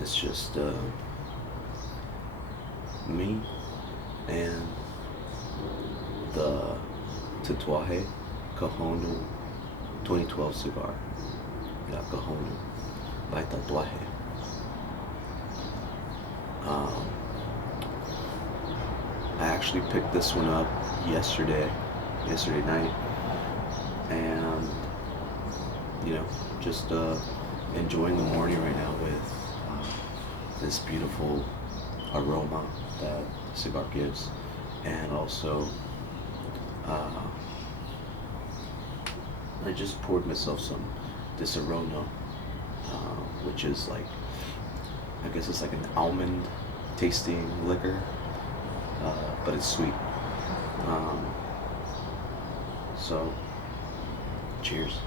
It's just me and the Tatuaje Cajonu 2012 cigar. La Cajonu by Tatuaje. Um, I actually picked this one up yesterday night, and you know, just enjoying the morning right now with this beautiful aroma that the cigar gives, and also uh, I just poured myself some Disaronno, which is like, I guess it's like an almond tasting liquor, but it's sweet. Um, so, cheers.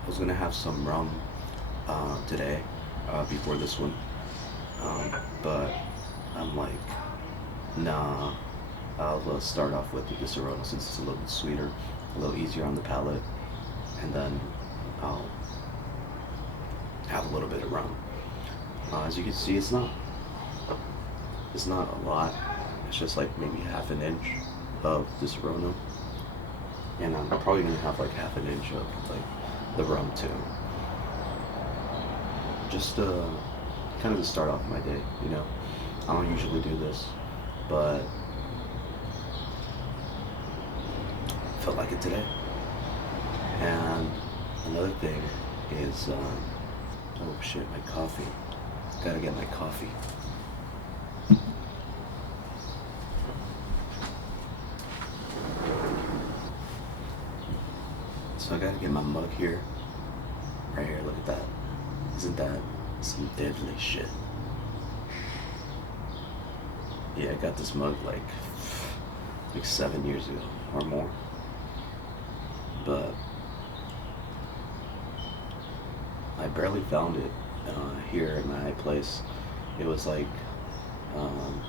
I was gonna have some rum today before this one, but I'm like, nah. I'll start off with the Disaronno since it's a little bit sweeter, a little easier on the palate, and then I'll have a little bit of rum. As you can see, it's not a lot. It's just like maybe half an inch of Disaronno, and I'm probably gonna have like half an inch of like the rum too. Just kind of to start off my day, you know. I don't usually do this, but felt like it today. And another thing is, oh shit, my coffee. Gotta get my coffee. So I gotta get my mug here. Right here, look at that. Isn't that some deadly shit? Yeah, I got this mug like 7 years ago or more. But I barely found it here in my place. It was like um,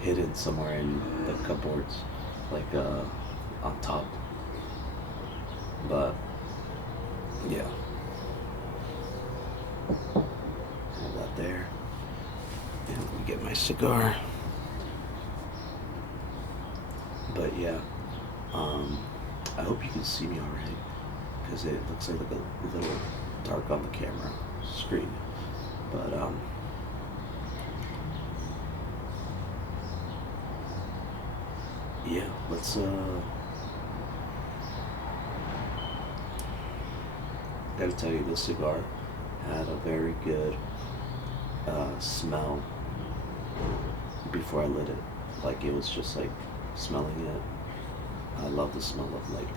hidden somewhere in the cupboards, like on top. But yeah, have that there. And let me get my cigar. But yeah, I hope you can see me alright, because it looks like a little dark on the camera screen. But yeah, let's gotta tell you, this cigar had a very good smell before I lit it. Like, it was just like smelling it. I love the smell of like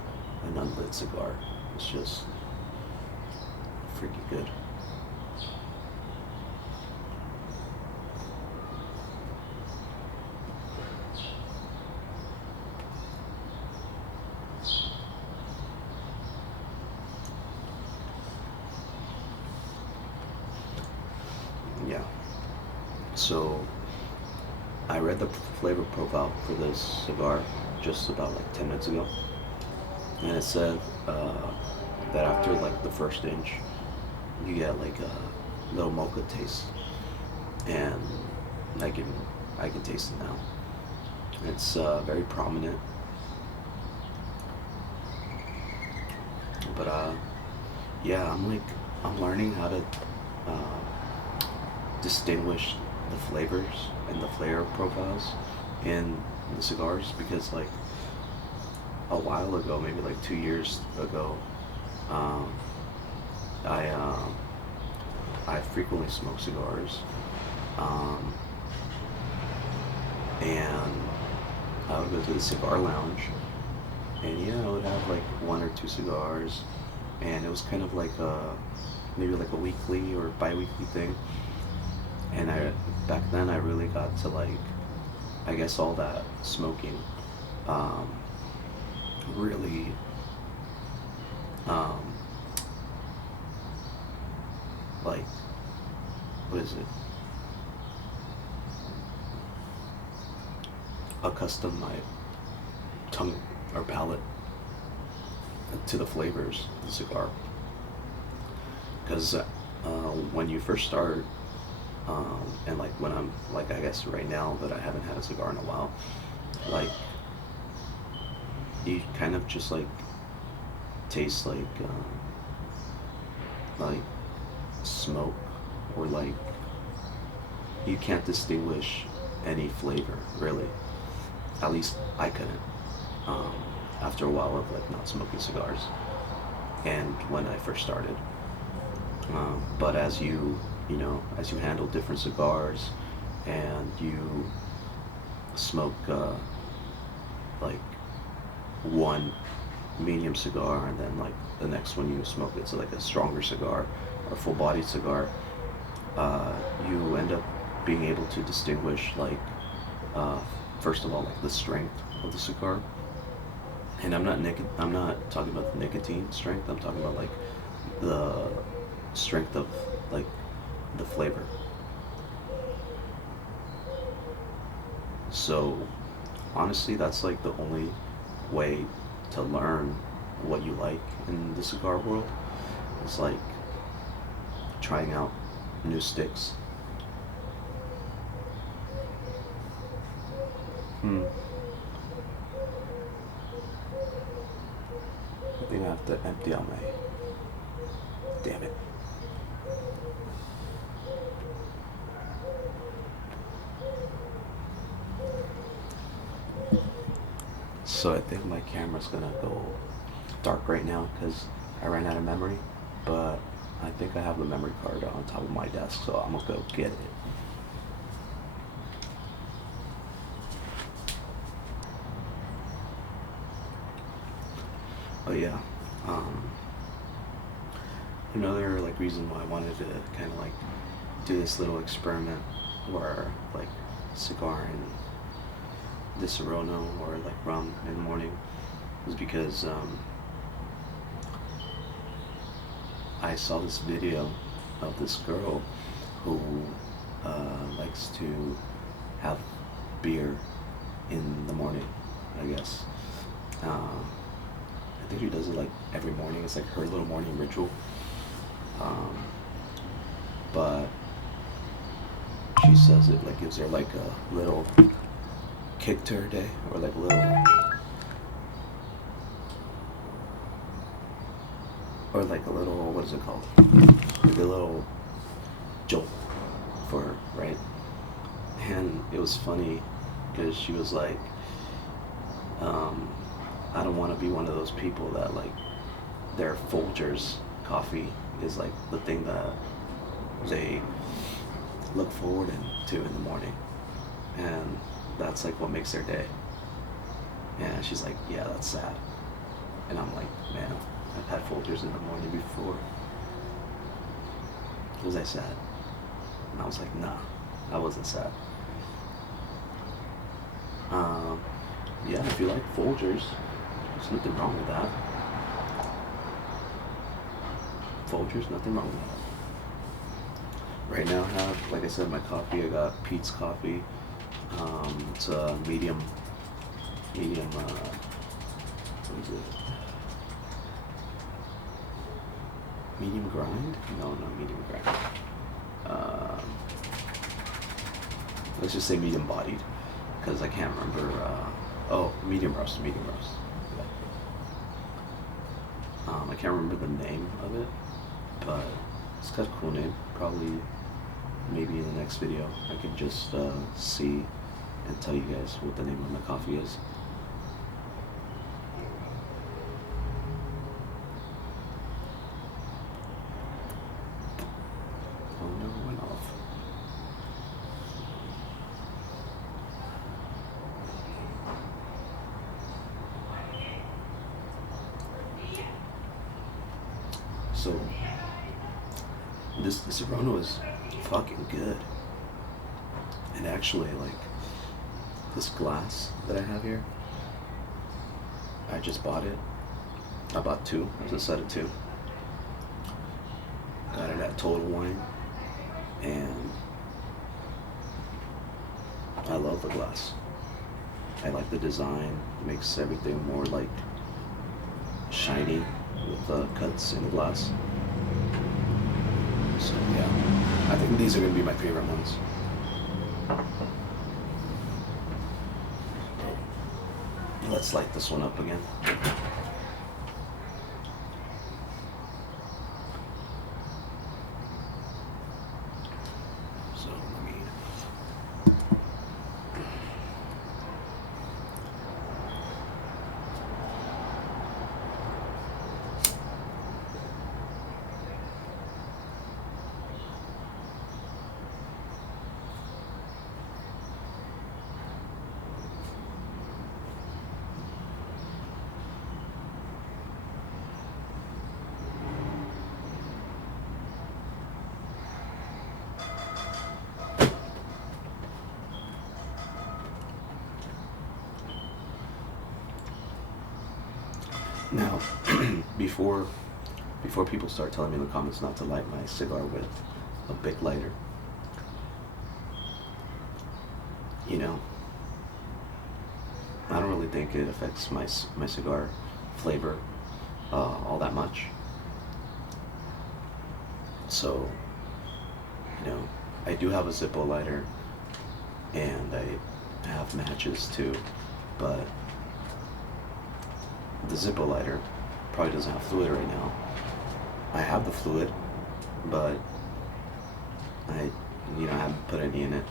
an unlit cigar. It's just freaking good. Yeah. So I read the flavor profile for this cigar just about like 10 minutes ago, and it said that after like the first inch, you get like a little mocha taste, and I can I can taste it now. It's very prominent, but yeah, I'm learning how to distinguish the flavors and the flavor profiles in the cigars, because like a while ago, maybe like 2 years ago, um, I I frequently smoke cigars, um, and I would go to the cigar lounge, and yeah, I would have like one or two cigars, and it was kind of like maybe like a weekly or bi-weekly thing. And I back then I really got to like, I guess all that smoking um, really um, like, what is it? Accustom my tongue or palate to the flavors of the cigar. Because when you first start, and like when I'm like, I guess right now that I haven't had a cigar in a while, like you kind of just like taste like smoke, or like you can't distinguish any flavor really. At least I couldn't. After a while of like not smoking cigars, and when I first started. But as as you handle different cigars, and you smoke like one medium cigar, and then like the next one you smoke it's like a stronger cigar or full bodied cigar, you end up being able to distinguish like first of all like the strength of the cigar. And I'm not talking about the nicotine strength, I'm talking about like the strength of like the flavor. So honestly, that's like the only way to learn what you like in the cigar world. It's like trying out new sticks. I think I have to empty out my... Damn it. So I think my camera's gonna go dark right now because I ran out of memory, but I think I have the memory card on top of my desk, so I'm gonna go get it. But yeah, another like reason why I wanted to kind of like do this little experiment where like cigar and this Serono or like rum in the morning was because I saw this video of this girl who likes to have beer in the morning, I guess. I think she does it like every morning. It's like her little morning ritual. But she says it like gives her like a little kick to her day, or like a little, or like a little, what is it called? Like a little jolt for her, right? And it was funny because she was like, I don't want to be one of those people that like their Folgers coffee is like the thing that they look forward to in the morning, and that's like what makes their day. And she's like, yeah, that's sad. And I'm like, man, I've had Folgers in the morning before. Was I sad? And I was like, nah, I wasn't sad. Yeah, if you like Folgers, there's nothing wrong with that. Folgers, nothing wrong with that. Right now I have, like I said, my coffee. I got Pete's coffee. It's a medium, what is it? Medium grind? No, not medium grind. Let's just say medium bodied, because I can't remember. Medium roast. Yeah. I can't remember the name of it, but it's got a cool name. Probably, maybe in the next video, I can just see and tell you guys what the name of my coffee is. Oh no, it went off. So, this Serono is fucking good. And actually, like, this glass that I have here, I just bought it. I bought two. It was a set of two. Got it at Total Wine, and I love the glass. I like the design. It makes everything more like shiny with cuts in the glass. So yeah, I think these are gonna be my favorite ones. Let's light this one up again. So let me. Now, before people start telling me in the comments not to light my cigar with a big lighter, you know, I don't really think it affects my cigar flavor all that much. So, you know, I do have a Zippo lighter, and I have matches too, but the Zippo lighter probably doesn't have fluid right now. I have the fluid, but I haven't put any in it.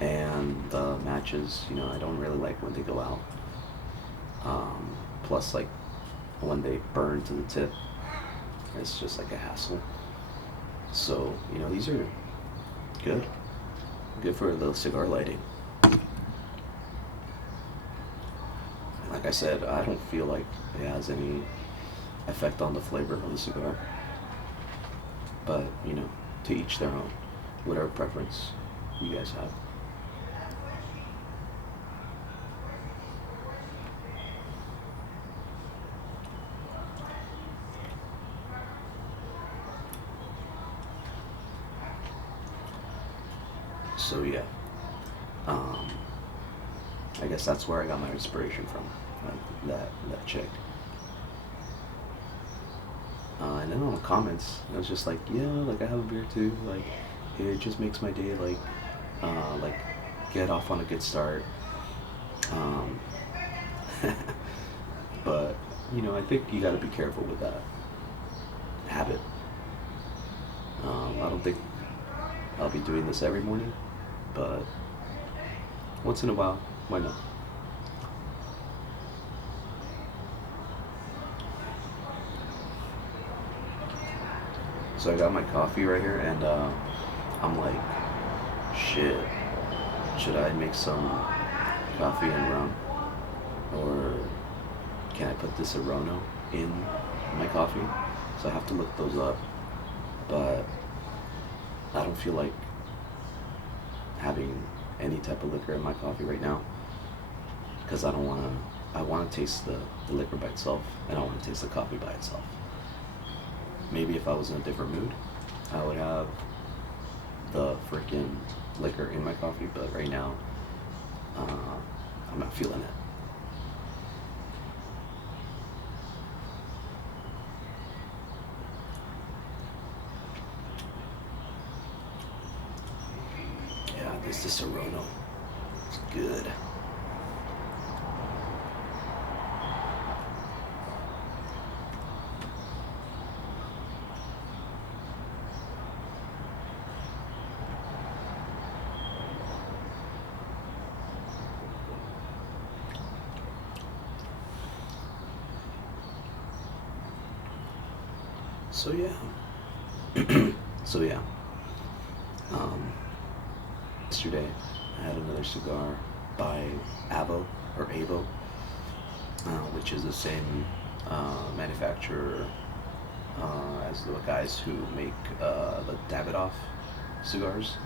And the matches, I don't really like when they go out. Plus, like, when they burn to the tip, it's just like a hassle. So, these are good. Good for the cigar lighting. Like I said, I don't feel like it has any effect on the flavor of the cigar. But, to each their own. Whatever preference you guys have. So yeah, I guess that's where I got my inspiration from, like that chick. And then on the comments, it was just like, yeah, like I have a beer too. Like it just makes my day like get off on a good start. But I think you got to be careful with that habit. I don't think I'll be doing this every morning, but once in a while, why not? So I got my coffee right here, and I'm like, shit, should I make some coffee and rum? Or can I put this Arono in my coffee? So I have to look those up, but I don't feel like having any type of liquor in my coffee right now, because I want to taste the liquor by itself, and I want to taste the coffee by itself. Maybe if I was in a different mood, I would have the freaking liquor in my coffee, but right now, I'm not feeling it. Yeah, this is Serrano. It's good. So yeah. So yeah. Yesterday I had another cigar by Avo or Avo, which is the same manufacturer as the guys who make the Davidoff cigars.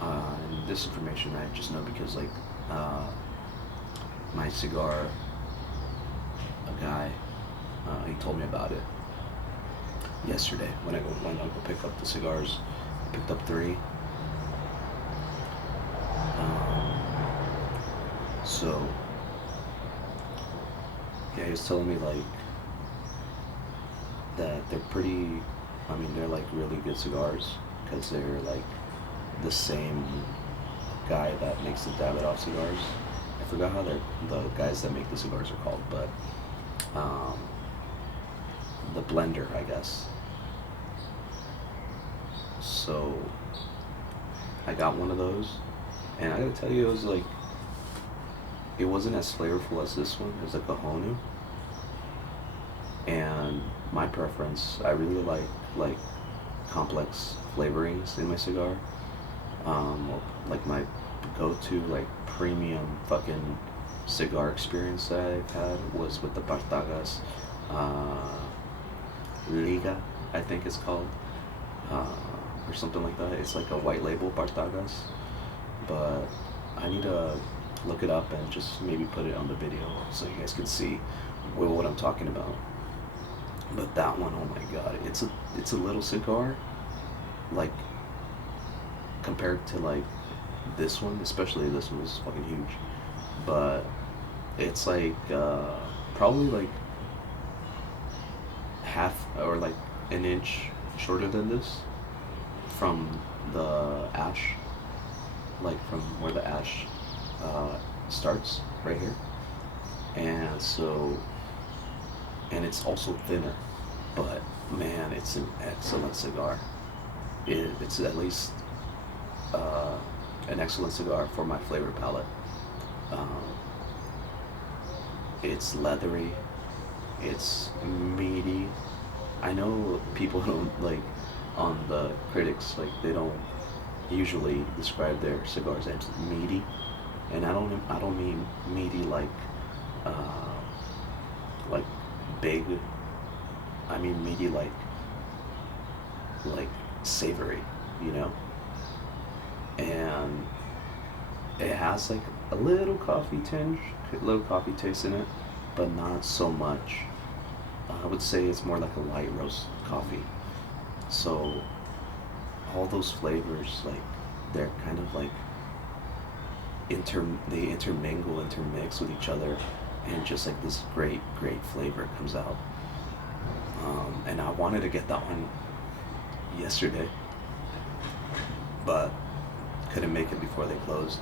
And this information I just know because my cigar, a guy, he told me about it. yesterday when I go pick up the cigars. I picked up three. So yeah, he was telling me like that they're pretty. I mean, they're like really good cigars because they're like the same guy that makes the Davidoff cigars. I forgot how the guys that make the cigars are called, but um, the blender, I guess. So I got one of those, and I gotta tell you, it was like it wasn't as flavorful as this one, as the Cajonu. And my preference, I really like complex flavorings in my cigar. Like my go-to like premium fucking cigar experience that I've had was with the Partagas uh, Liga, I think it's called, uh, or something like that. It's like a white label Partagas, but I need to look it up and just maybe put it on the video so you guys can see what I'm talking about. But that one, oh my god, it's a little cigar, like compared to like this one, especially this one was fucking huge. But it's like probably like half or like an inch shorter than this from the ash, like from where the ash starts right here. And so, and it's also thinner, but man, it's an excellent cigar. It's at least uh, an excellent cigar for my flavor palette. Um, it's leathery, it's meaty. I know people don't like on the critics like they don't usually describe their cigars as meaty, and I don't mean meaty uh, like big. I mean meaty like savory, you know. And it has like a little coffee tinge, a little coffee taste in it, but not so much. I would say it's more like a light roast coffee. So all those flavors, like they're kind of like they intermingle, intermix with each other, and just like this great flavor comes out. And I wanted to get that one yesterday, but couldn't make it before they closed.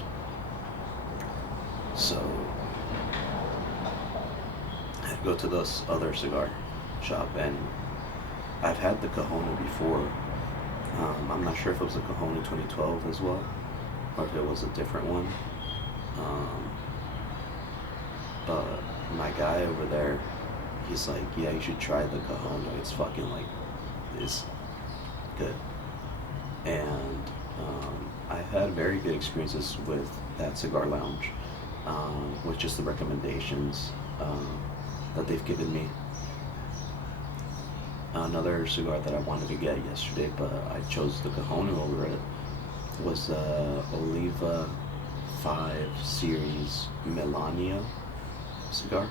So I had to go to this other cigar shop, and I've had the Cajonu before. I'm not sure if it was the Cajonu 2012 as well, or if it was a different one. Um, but my guy over there, he's like, yeah, you should try the Cajonu. It's fucking like, it's good. And I had very good experiences with that cigar lounge, with just the recommendations that they've given me. Another cigar that I wanted to get yesterday, but I chose the Cajonu over it, was Oliva 5 Series Melania cigar.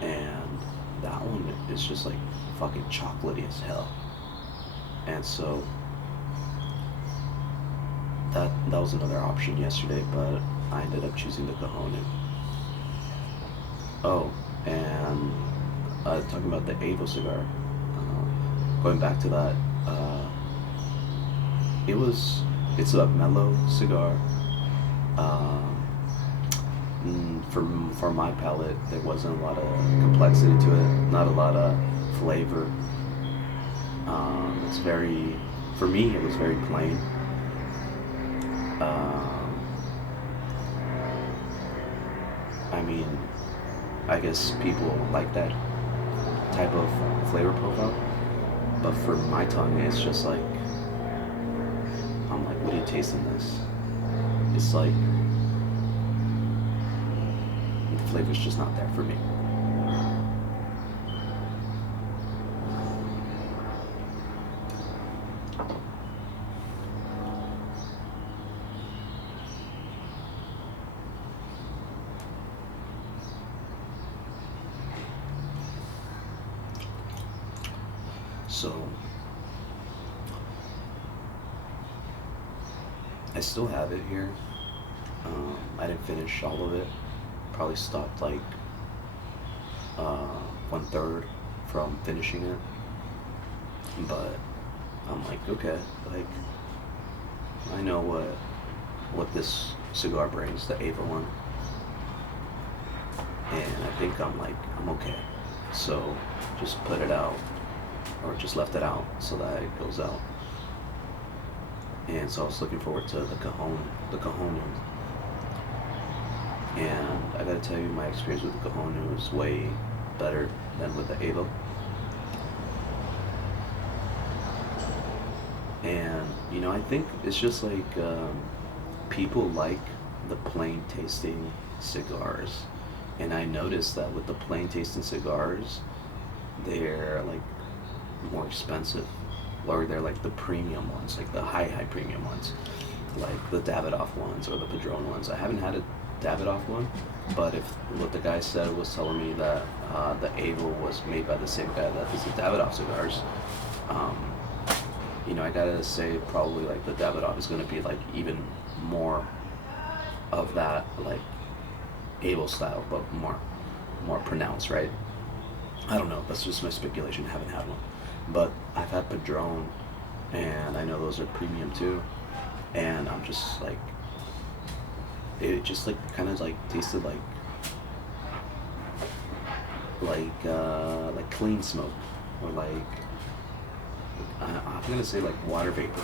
And that one is just like fucking chocolatey as hell. And so that was another option yesterday, but I ended up choosing the Cajonu. Oh, and talking about the Avo cigar, going back to that, it's a mellow cigar. For my palate, there wasn't a lot of complexity to it, not a lot of flavor. It's very, for me, it was very plain. I mean, I guess people like that type of flavor profile, but for my tongue, it's just like, I'm like, what do you taste in this? It's like, the flavor's just not there for me. So I still have it here. I didn't finish all of it. Probably stopped like uh, 1/3 from finishing it. But I'm like, okay, like I know what this cigar brings, the Ava one, and I think I'm okay. So just put it out, or just left it out so that it goes out. And so I was looking forward to the Cajon. And I gotta tell you, my experience with the Cajon is way better than with the Ava. And I think it's just like people like the plain tasting cigars, and I noticed that with the plain tasting cigars, they're like more expensive, or they're like the premium ones, like the high premium ones, like the Davidoff ones or the Padron ones. I haven't had a Davidoff one, but if what the guy said was telling me that the Ava was made by the same guy that does the Davidoff cigars, um, I gotta say probably like the Davidoff is gonna be like even more of that like Ava style, but more pronounced, right? I don't know. That's just my speculation. I haven't had one, but I've had Padron, and I know those are premium too. And I'm just like, it just like kind of like tasted like clean smoke, or like I'm gonna say like water vapor.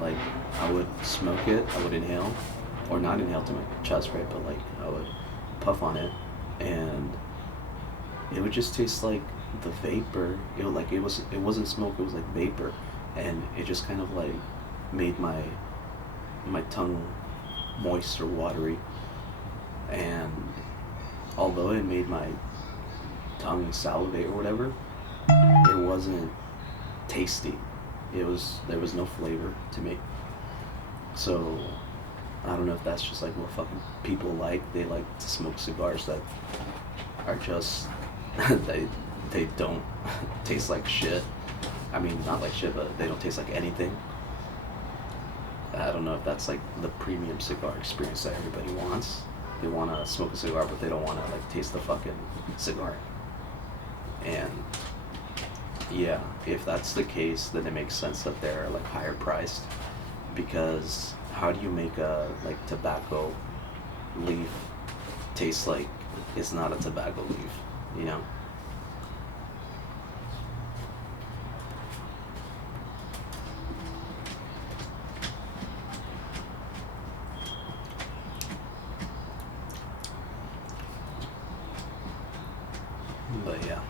Like I would smoke it, I would inhale, or not inhale to my chest, right? But like I would puff on it, and it would just taste like the vapor. It wasn't smoke. It was like vapor, and it just kind of like made my tongue moist or watery. And although it made my tongue salivate or whatever, it wasn't tasty. There was no flavor to me. So I don't know if that's just like what fucking people like. They like to smoke cigars that are just they don't taste like shit. I mean, not like shit, but they don't taste like anything. I don't know if that's like the premium cigar experience that everybody wants. They want to smoke a cigar, but they don't want to like taste the fucking cigar. And yeah, if that's the case, then it makes sense that they're like higher priced, because how do you make a like tobacco leaf taste like it's not a tobacco leaf, you know? But yeah,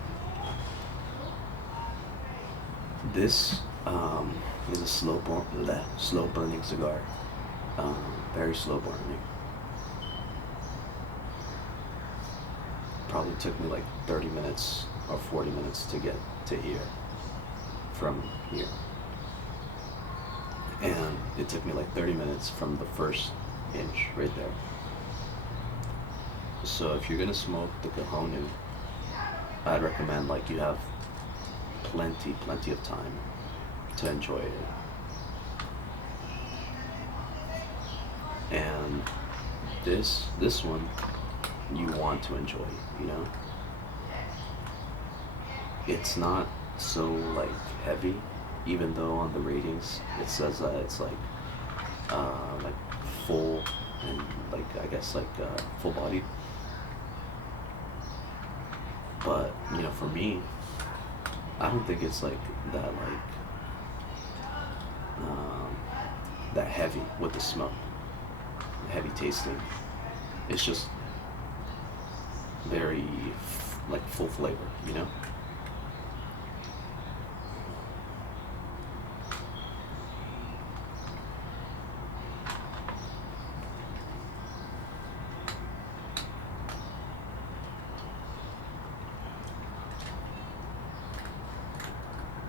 this is a slow burning cigar. Very slow burning. Probably took me like 30 minutes or 40 minutes to get to here from here. And it took me like 30 minutes from the first inch right there. So if you're gonna smoke the Cajon, I'd recommend like you have plenty of time to enjoy it. And this one you want to enjoy, you know? It's not so like heavy, even though on the ratings it says that it's like full, and like I guess like full bodied. But for me, I don't think it's like that that heavy with the smoke, heavy tasting. It's just very like full flavor, you know?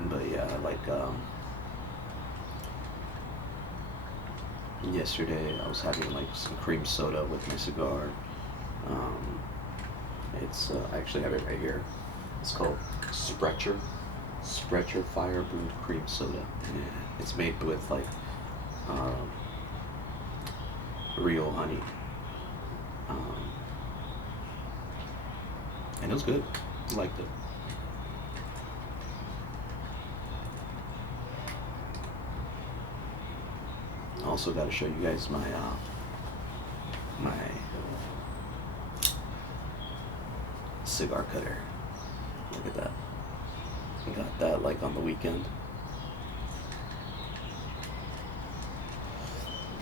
But yeah, like yesterday I was having like some cream soda with my cigar. Um, I actually have it right here. It's called Sprecher. Spread your fire brewed cream soda. And it's made with like um, real honey. Um, and it was good. I liked it. I also got to show you guys my cigar cutter. Look at that. I got that like on the weekend.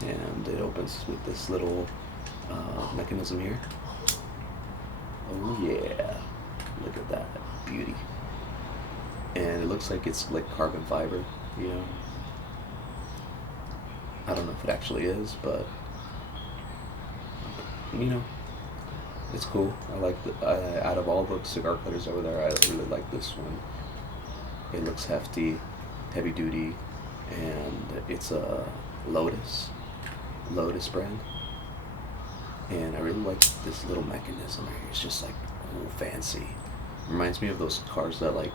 And it opens with this little mechanism here. Oh yeah, look at that beauty. And it looks like it's like carbon fiber, you know. I don't know if it actually is, but you know, it's cool. I like out of all the cigar cutters over there, I really like this one. It looks hefty, heavy duty, and it's a Lotus brand. And I really like this little mechanism here. It's just like fancy. Reminds me of those cars that like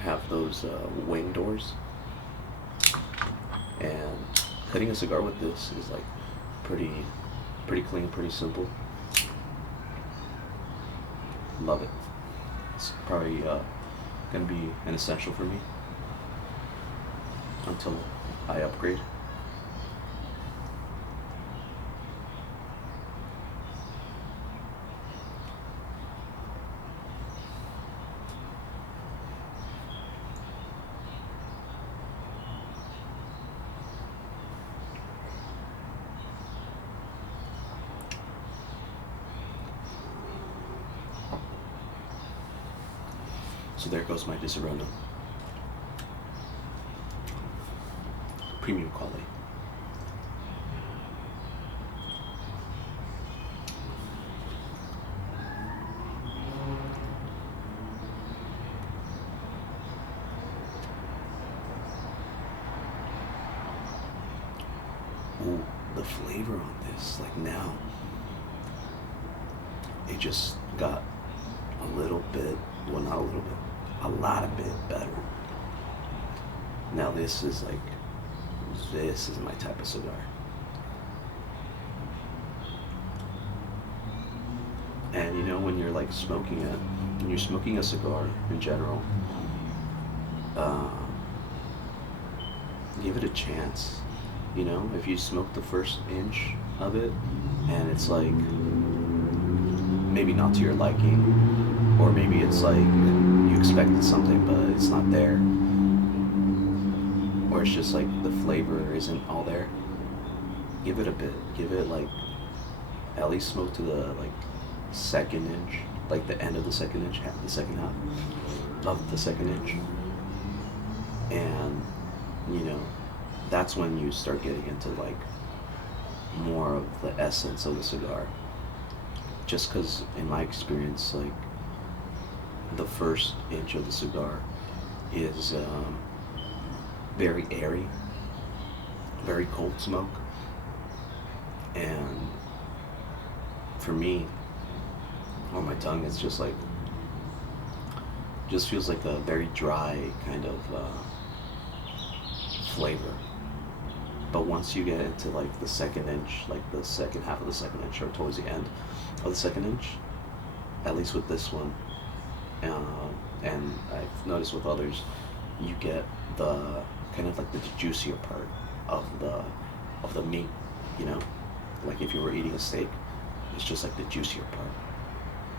have those wing doors. And cutting a cigar with this is like pretty clean, pretty simple. Love it. It's probably gonna be an essential for me until I upgrade. So there goes my Disaronno. Premium quality. Ooh, the flavor on this, like now, it just got a little bit, well not a little bit, a lot of bit better. Now this is my type of cigar. And you know, when you're like smoking it, when you're smoking a cigar in general, uh, give it a chance. You know, if you smoke the first inch of it and it's like maybe not to your liking, or maybe it's like you expected something but it's not there, or it's just like the flavor isn't all there, give it a bit. Give it like at least smoke to the like second inch, like the end of the second inch, the second half of the second inch, and you know, that's when you start getting into like more of the essence of the cigar. Just because in my experience, like the first inch of the cigar is very airy, very cold smoke, and for me, on my tongue, it's just like, just feels like a very dry kind of flavor. But once you get into like the second inch, like the second half of the second inch, or towards the end of the second inch, at least with this one, and I've noticed with others, you get the kind of like the juicier part of the meat. You know, like if you were eating a steak, it's just like the juicier part,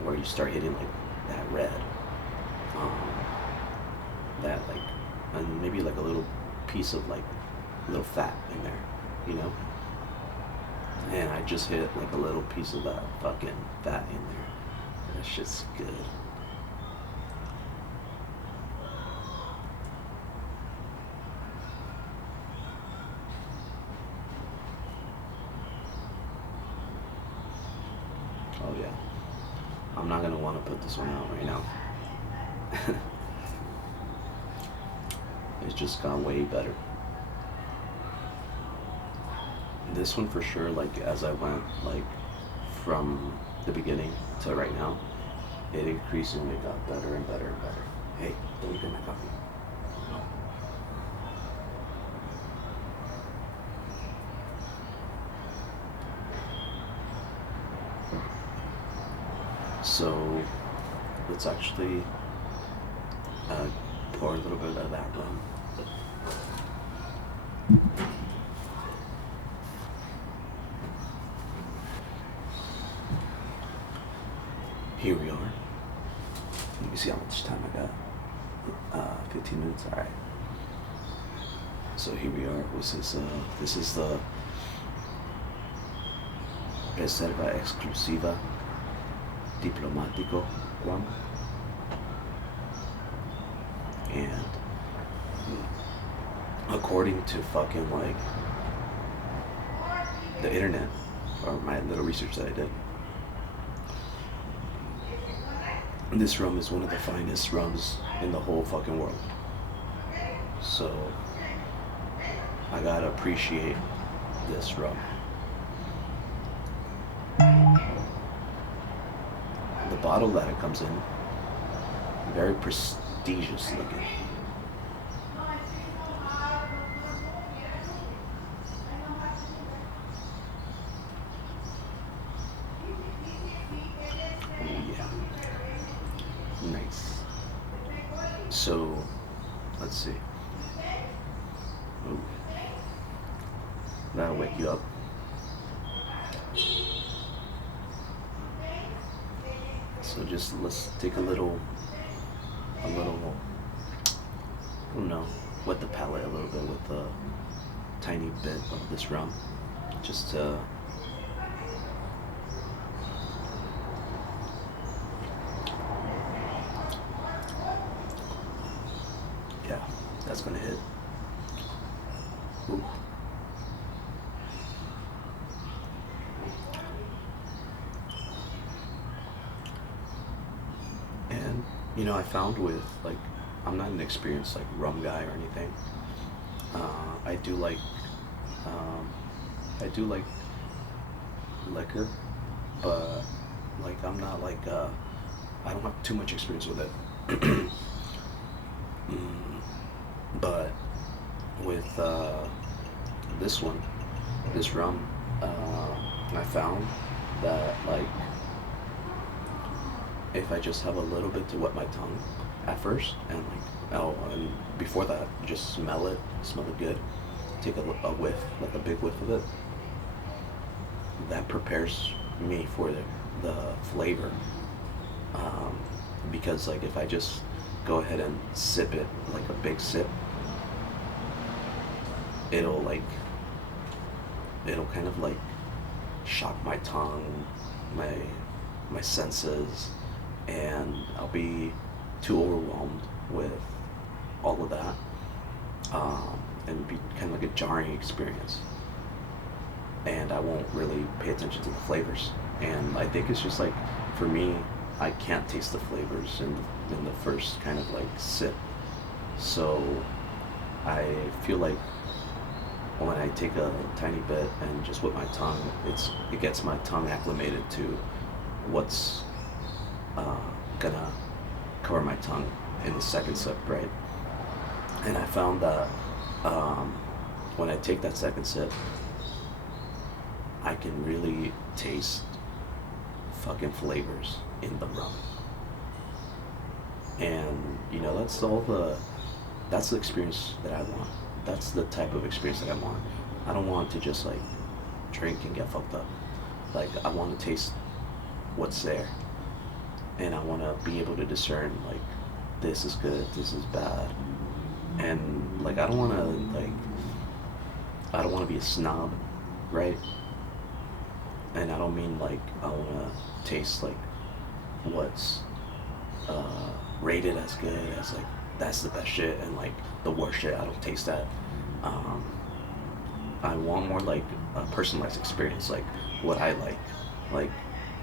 where you start hitting like that red, that like, and maybe like a little piece of like little fat in there, you know? And I just hit like a little piece of that fucking fat in there. That shit's good. Oh yeah. I'm not gonna want to put this one out right now. It's just gone way better. This one for sure, like as I went like from the beginning to right now, it increasingly got better and better and better. Hey, don't drink my coffee. So let's actually pour a little bit of that rum. Here we are. Let me see how much time I got. 15 minutes. All right. So here we are. This is the Reserva Exclusiva Diplomático rum, and according to fucking like the internet or my little research that I did, this rum is one of the finest rums in the whole fucking world. So I gotta appreciate this rum. The bottle that it comes in, very prestigious looking. Oh yeah, nice. So let's see. Ooh. That'll wake you up. So just let's take a little, I don't know, wet the palate a little bit with a tiny bit of this rum, just to yeah, that's gonna hit. Ooh. And I found with like, I'm not an experienced like rum guy or anything. I do like I do like liquor, but like I'm not like I don't have too much experience with it. But with this one, this rum, I found that like if I just have a little bit to wet my tongue at first, and and before that, just smell it good, take a whiff, like a big whiff of it, that prepares me for the flavor. Because like if I just go ahead and sip it, like a big sip, it'll kind of like shock my tongue, my senses, and I'll be too overwhelmed with all of that, and it'd be kind of like a jarring experience, and I won't really pay attention to the flavors. And I think it's just like, for me, I can't taste the flavors in the first kind of like sip. So I feel like when I take a tiny bit and just wet my tongue, it gets my tongue acclimated to what's gonna cover my tongue in the second sip, right? And I found that when I take that second sip, I can really taste fucking flavors in the rum. And that's the experience that I want. That's the type of experience that I want. I don't want to just like drink and get fucked up. Like, I want to taste what's there, and I want to be able to discern like, this is good, this is bad. And like, I don't want to be a snob, right? And I don't mean like I want to taste like what's rated as good as like, that's the best shit, and like the worst shit, I don't taste that. I want more like a personalized experience, like what I like. Like,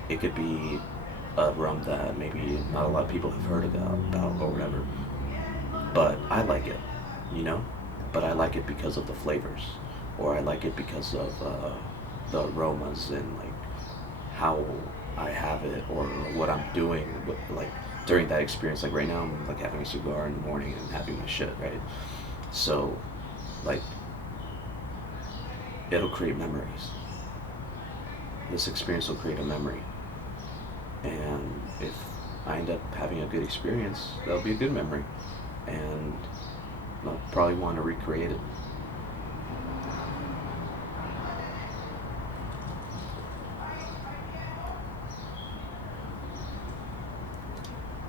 it could be a rum that maybe not a lot of people have heard about or whatever, but I like it, but I like it because of the flavors, or I like it because of the aromas, and like how I have it, or what I'm doing like during that experience. Like right now, I'm like having a cigar in the morning and having my shit, right? So like, it'll create memories. This experience will create a memory, and if I end up having a good experience, that'll be a good memory, and I'll probably want to recreate it.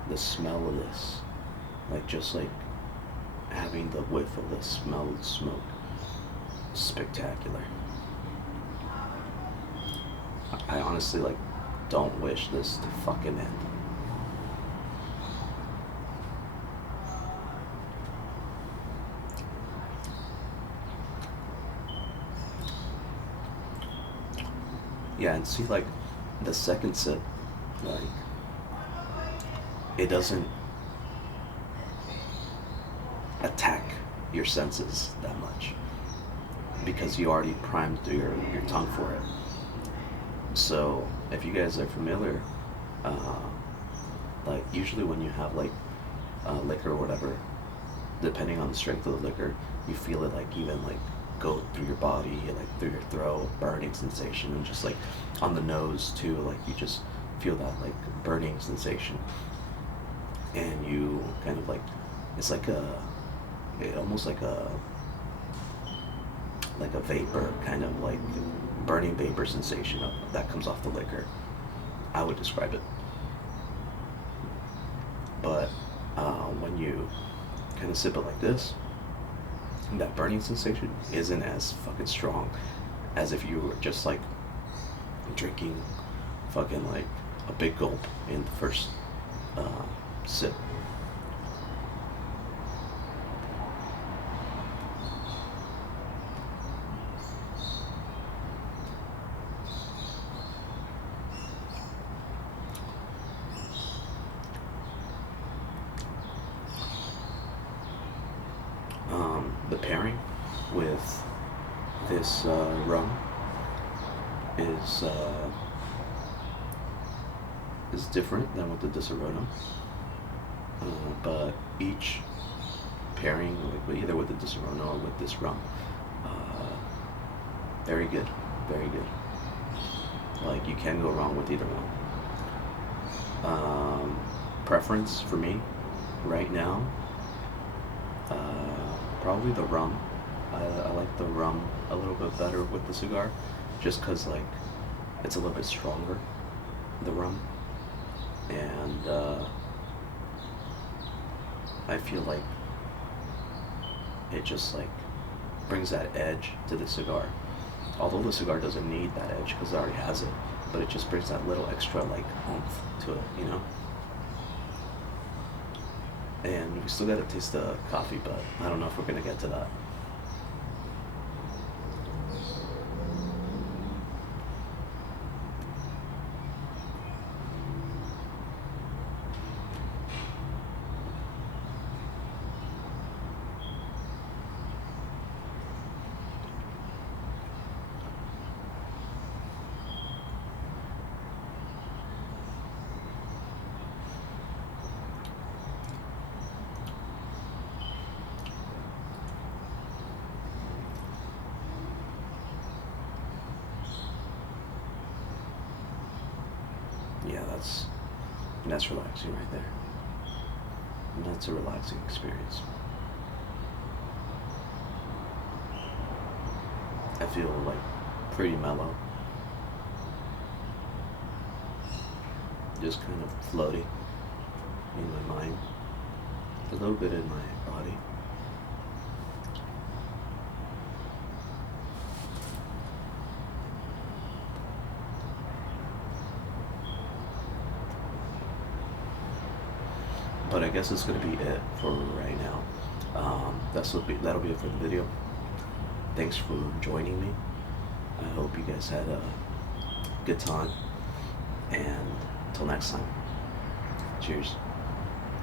The smell of this, like just like having the whiff of the smell of smoke, spectacular. I honestly like don't wish this to fucking end. Yeah, and see, like the second sip, like it doesn't attack your senses that much because you already primed your tongue for it. So if you guys are familiar, uh, like usually when you have like liquor or whatever, depending on the strength of the liquor, you feel it like even like go through your body, like through your throat, burning sensation, and just like on the nose too, like you just feel that like burning sensation, and you kind of like it's like almost like a vapor, kind of like burning vapor sensation that comes off the liquor. I would describe it. But when you kind of sip it like this, that burning sensation isn't as fucking strong as if you were just like drinking fucking like a big gulp in the first sip. The pairing with this rum is different than with the Disaronno, but each pairing, like either with the Disaronno or with this rum, very good, very good. Like you can't go wrong with either one. Preference for me right now, probably the rum. I like the rum a little bit better with the cigar, just cause like it's a little bit stronger, the rum, and I feel like it just like brings that edge to the cigar. Although the cigar doesn't need that edge because it already has it, but it just brings that little extra like oomph to it, you know. And we still gotta taste the coffee, but I don't know if we're gonna get to that. Yeah, that's relaxing right there. And that's a relaxing experience. I feel like pretty mellow, just kind of floating in my mind, a little bit in my body. But I guess it's gonna be it for right now. That'll be it for the video. Thanks for joining me. I hope you guys had a good time. And until next time, cheers.